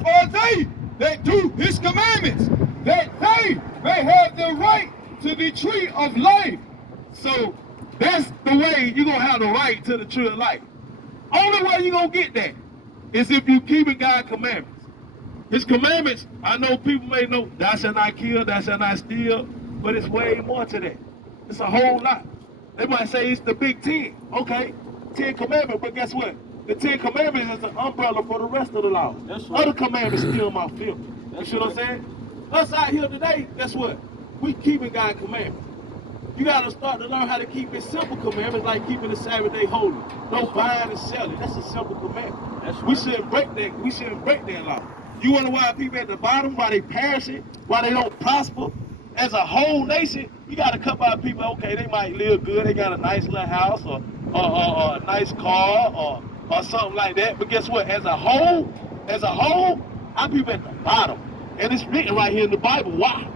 Blessed are they that do his commandments, that they may have the right to the tree of life. So that's the way you're going to have the right to the tree of life. Only way you're going to get that is if you keep God's commandments. His commandments, I know people may know, thou shalt not kill, thou shalt not steal, but it's way more to that. It's a whole lot. They might say it's the big 10. Okay, 10 commandments, but guess what? The 10 commandments is an umbrella for the rest of the laws. That's right. Other commandments still my filth. You see what I'm saying? Us out here today, guess what? We keeping God's commandments. You got to start to learn how to keep his simple commandments, like keeping the Sabbath day holy. No buying and selling. That's a simple commandment. That's right. We shouldn't break that. We shouldn't break that law. You wonder why people at the bottom, why they perishing, why they don't prosper? As a whole nation, you got a couple of people, okay, they might live good, they got a nice little house or a nice car or something like that. But guess what? As a whole, our people at the bottom. And it's written right here in the Bible. Why?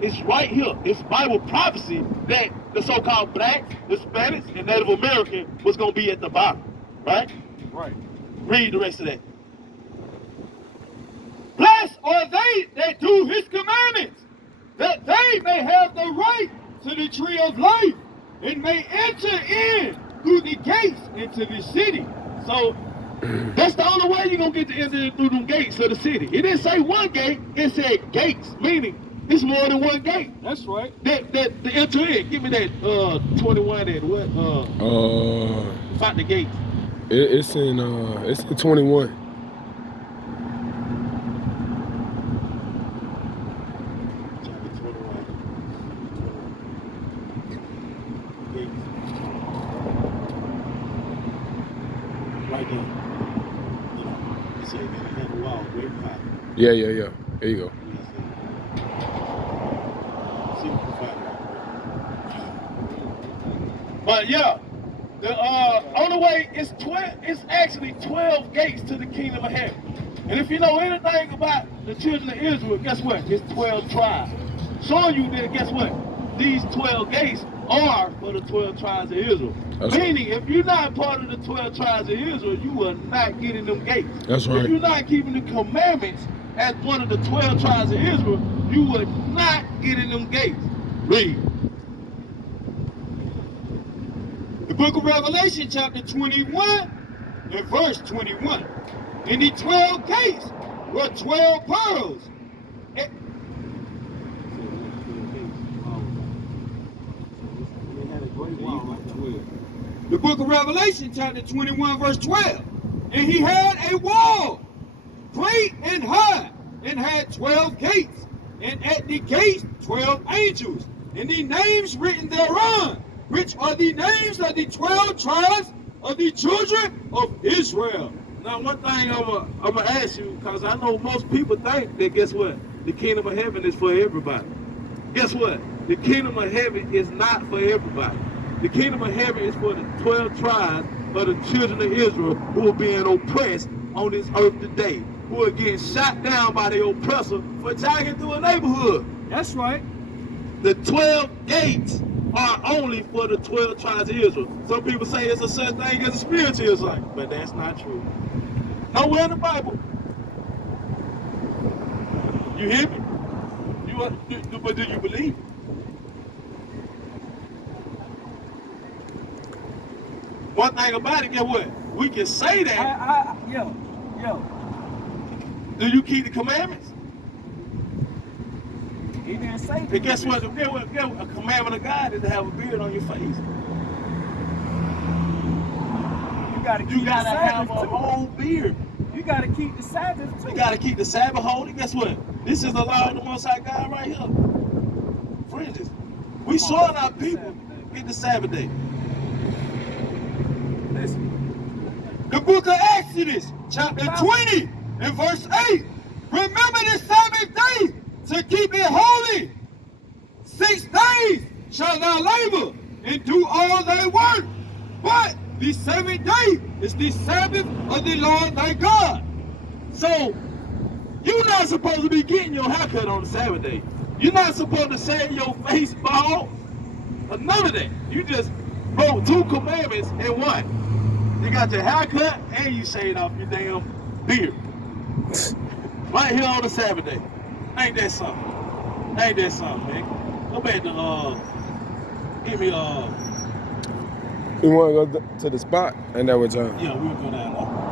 It's right here. It's Bible prophecy that the so-called blacks, Hispanics, and Native American was going to be at the bottom. Right? Right. Read the rest of that. Blessed are they that do his commandments, that they may have the right to the tree of life, and may enter in through the gates into the city. So that's the only way you're going to get to enter through the gates of the city. It didn't say one gate, it said gates, meaning it's more than one gate. That's right. That to enter in. Give me that 21 and what about the gates. It's in 21. Yeah. There you go. But yeah, the only way is it's actually 12 gates to the kingdom of heaven. And if you know anything about the children of Israel, guess what? It's 12 tribes. Showing you that, guess what? These 12 gates are for the 12 tribes of Israel. That's meaning, right. If you're not part of the 12 tribes of Israel, you are not getting them gates. That's right. If you're not keeping the commandments as one of the 12 tribes of Israel, you are not getting them gates. Read. The book of Revelation, chapter 21, and verse 21. And the 12 gates were 12 pearls. The book of Revelation, chapter 21, verse 12. And he had a wall, great and high, and had 12 gates, and at the gates 12 angels, and the names written thereon, which are the names of the 12 tribes of the children of Israel. Now, one thing I'm gonna ask you, because I know most people think that, guess what? The kingdom of heaven is for everybody. Guess what? The kingdom of heaven is not for everybody. The kingdom of heaven is for the 12 tribes of the children of Israel who are being oppressed on this earth today, who are getting shot down by their oppressor for jogging through a neighborhood. That's right. The 12 gates are only for the 12 tribes of Israel. Some people say it's a such thing as a spiritual Israelite, but that's not true. Nowhere in the Bible. You hear me? But do you believe it? One thing about it, guess what? We can say that. Yo. Do you keep the commandments? He didn't say that. And guess what? A commandment of God is to have a beard on your face. You gotta have a whole beard. You gotta keep the Sabbath too. You gotta keep the Sabbath holy. Guess what? This is the law of the Most High God right here. Friends, we showing our people get the Sabbath day. Listen. The book of Exodus, chapter 20, and verse 8. Remember the Sabbath day to keep it holy. 6 days shall thou labor and do all thy work. But the 7th day is the Sabbath of the Lord thy God. So, you're not supposed to be getting your haircut on the Sabbath day. You're not supposed to shave your face bald. Or none of that. You just broke 2 commandments in one. You got your haircut and you shaved off your damn beard. Right here on the Sabbath day. Ain't that something? Ain't that something, man? Go back to give me You want to go to the spot? And that what y'all? yeah, we'll go down there.